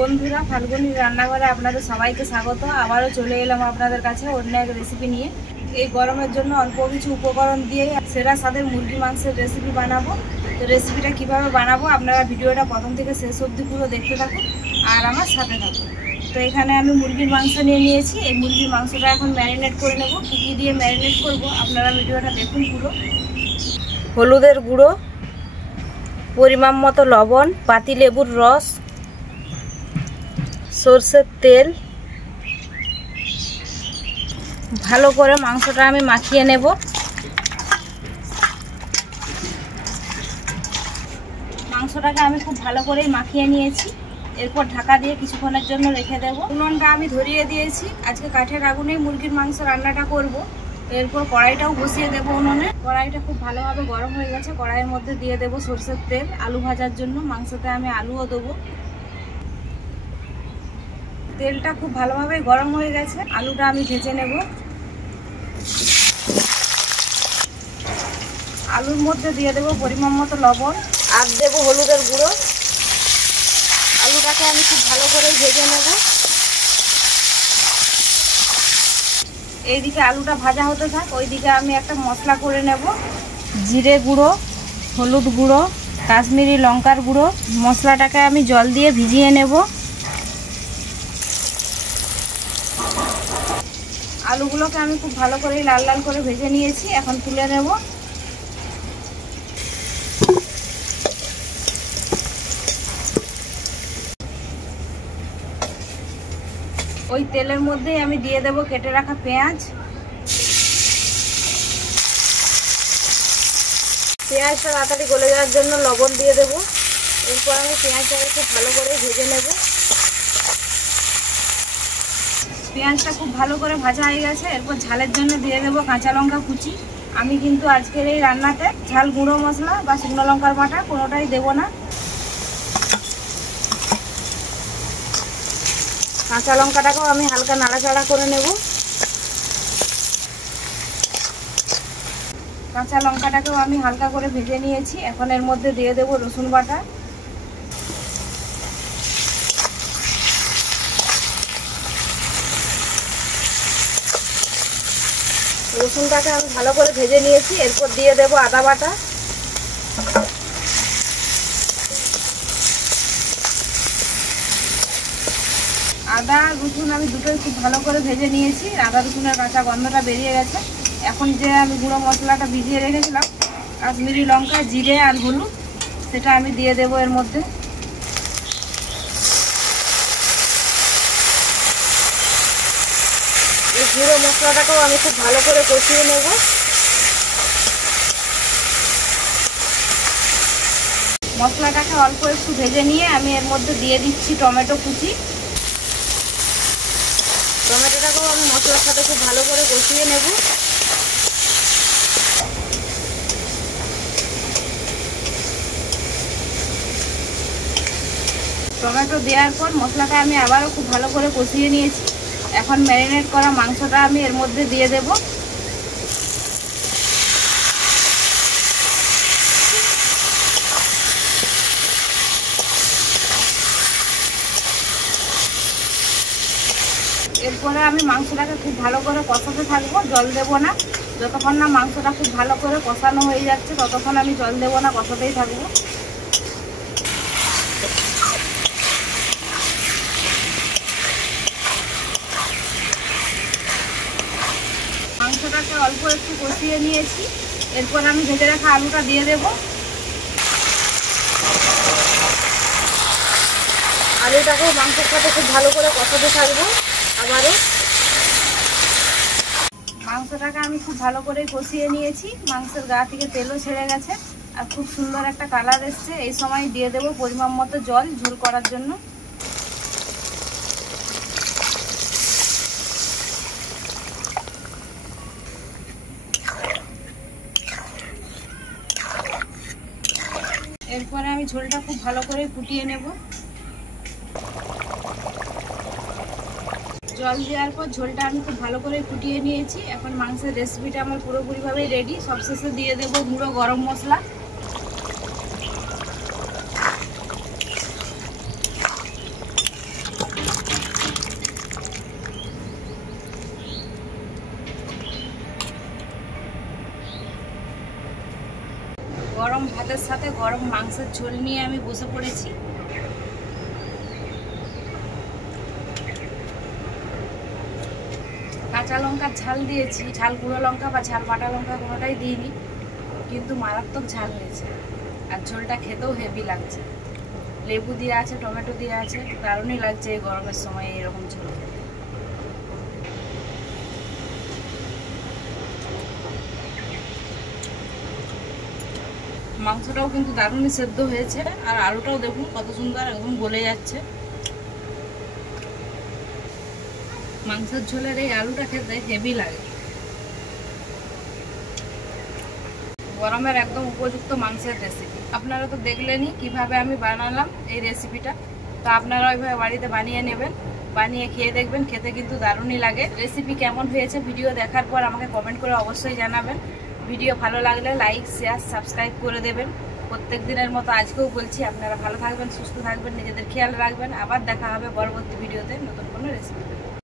বন্ধুরা, ফাল্গুনি রান্নাঘরে আপনাদের সবাইকে স্বাগত। আবারও চলে এলাম আপনাদের কাছে অন্য এক রেসিপি নিয়ে। এই গরমের জন্য অল্প কিছু উপকরণ দিয়ে সেরা স্বাদের মুরগি মাংসের রেসিপি বানাবো। তো রেসিপিটা কিভাবে বানাবো আপনারা ভিডিওটা প্রথম থেকে শেষ অবধি পুরো দেখতে থাকুন আর আমার সাথে থাকুন। তো এখানে আমি মুরগির মাংস নিয়ে নিয়েছি। এই মুরগির মাংসটা এখন ম্যারিনেট করে নেব। কী কী দিয়ে ম্যারিনেট করব আপনারা ভিডিওটা দেখুন পুরো। হলুদের গুঁড়ো, পরিমাণ মতো লবণ, পাতিলেবুর রস, সরষের তেল, ভালো করে মাংসটা আমি মাখিয়ে নেব। মাংসটাকে আমি খুব ভালো করেই মাখিয়ে নিয়েছি। এরপর ঢাকা দিয়ে কিছুক্ষণের জন্য রেখে দেব। উনুনটা আমি ধরিয়ে দিয়েছি। আজকে কাঠের আগুনেই মুরগির মাংস রান্নাটা করব। এরপর কড়াইটাও বসিয়ে দেবো উনুনে। কড়াইটা খুব ভালোভাবে গরম হয়ে গেছে। কড়াইয়ের মধ্যে দিয়ে দেবো সরষের তেল আলু ভাজার জন্য। মাংসতে আমি আলুও দেবো। তেলটা খুব ভালোভাবে গরম হয়ে গেছে। আলুটা আমি ভেজে নেব। আলুর মধ্যে দিয়ে দেবো পরিমাণ মতো লবণ আর দেবো হলুদের গুঁড়ো। আলুটাকে আমি খুব ভালো করে ভেজে নেব। এইদিকে আলুটা ভাজা হতে থাক, ওইদিকে আমি একটা মশলা করে নেব। জিরে গুঁড়ো, হলুদ গুঁড়ো, কাশ্মীরি লঙ্কার গুঁড়ো। মশলাটাকে আমি জল দিয়ে ভিজিয়ে নেব। আলুগুলোকে আমি খুব ভালো করে লাল লাল করে ভেজে নিয়েছি। এখন তুলে নেব। ওই তেলের মধ্যেই আমি দিয়ে দেব কেটে রাখা পেঁয়াজ। পেঁয়াজটা তাড়াতাড়ি গলে যাওয়ার জন্য লবণ দিয়ে দেব। এরপর আমি পেঁয়াজটাকে খুব ভালো করে ভেজে নেব। পেঁয়াজটা খুব ভালো করে ভাজা হয়ে গেছে। এরপর ঝালের জন্য দিয়ে দেবো কাঁচা লঙ্কা কুচি। আমি কিন্তু আজকের এই রান্নাতে ঝাল গুঁড়ো মশলা বা শুকনো লঙ্কার বাটা কোনোটাই দেবো না। কাঁচা লঙ্কাটাকেও আমি হালকা নাড়াচাড়া করে নেব। কাঁচা লঙ্কাটাকেও আমি হালকা করে ভেজে নিয়েছি। এখন এর মধ্যে দিয়ে দেবো রসুন বাটা। রসুনটাকে আমি ভালো করে ভেজে নিয়েছি। এরপর দিয়ে দেবো আদা বাটা। আদা রসুন আমি দুটোই খুব ভালো করে ভেজে নিয়েছি। আদা রসুনের কাঁচা গন্ধটা বেরিয়ে গেছে। এখন যে আমি গুঁড়ো মশলাটা ভিজিয়ে রেখেছিলাম কাশ্মীরি লঙ্কা, জিরে আর হলুদ, সেটা আমি দিয়ে দেবো এর মধ্যে। এই গুঁড়ো মশলাটাকেও আমি খুব ভালো করে কষিয়ে নেব। মশলাটাকে অল্প একটু ভেজে নিয়ে আমি এর মধ্যে দিয়ে দিচ্ছি টমেটো কুচি। টমেটোটাকেও আমি মশলার সাথে খুব ভালো করে কষিয়ে নেব। টমেটো দেওয়ার পর মশলাটা আমি আবারও খুব ভালো করে কষিয়ে নিয়েছি। এখন ম্যারিনেট করা মাংসটা আমি এর মধ্যে দিয়ে দেব। এরপরে আমি মাংসটাকে খুব ভালো করে কষাতে থাকবো, জল দেব না। যতক্ষণ না মাংসটা খুব ভালো করে কষানো হয়ে যাচ্ছে ততক্ষণ আমি জল দেব না, কষাতেই থাকবো। মাংসটাকে অল্প একটু কষিয়ে নিয়েছি। এরপর আমি ভেজে রাখা আলুটা দিয়ে দেব। আলুটাকেও মাংসের সাথে খুব ভালো করে কষাতে থাকবো। আবারও মাংসটাকে আমি খুব ভালো করে কষিয়ে নিয়েছি। মাংসের গা থেকে তেলও ছেড়ে গেছে আর খুব সুন্দর একটা কালার এসছে। এই সময় দিয়ে দেব পরিমাণ মতো জল ঝোল করার জন্য। এরপরে আমি ঝোলটা খুব ভালো করে ফুটিয়ে নেব। জল দেওয়ার পর ঝোলটা আমি খুব ভালো করে ফুটিয়ে নিয়েছি। এখন মাংসের রেসিপিটা আমার পুরোপুরিভাবে রেডি। সবশেষে দিয়ে দেব গুঁড়ো গরম মশলা। গরম ভাতের সাথে গরম মাংসের ঝোল নিয়ে আমি বসে পড়েছি। কাঁচা লঙ্কার ঝাল দিয়েছি, ঝাল গুঁড়ো লঙ্কা বা ঝাল বাটা লঙ্কা কোনোটাই দিইনি, কিন্তু মারাত্মক ঝাল হয়েছে। আর ঝোলটা খেতেও হেভি লাগছে। লেবু দিয়ে আছে, টমেটো দিয়ে আছে, দারুণই লাগছে এই গরমের সময় এরকম ঝোল খেতে। মাংসটাও কিন্তু দারুণই সেদ্ধ হয়েছে, আর আলুটাও দেখুন কত সুন্দর একদম গলে যাচ্ছে। মাংসের ঝোলের এই আলুটা খেতে হেভি লাগে। গরমের একদম উপযুক্ত মাংসের রেসিপি। আপনারা তো দেখলেনই কিভাবে আমি বানালাম এই রেসিপিটা। তো আপনারা ওইভাবে বাড়িতে বানিয়ে নেবেন, বানিয়ে খেয়ে দেখবেন, খেতে কিন্তু দারুণই লাগে। রেসিপি কেমন হয়েছে ভিডিও দেখার পর আমাকে কমেন্ট করে অবশ্যই জানাবেন। ভিডিও ভালো লাগলে লাইক, শেয়ার, সাবস্ক্রাইব করে দেবেন। প্রত্যেক দিনের মতো আজকেও বলছি, আপনারা ভালো থাকবেন, সুস্থ থাকবেন, নিজেদের খেয়াল রাখবেন। আবার দেখা হবে পরবর্তী ভিডিওতে নতুন কোনো রেসিপি।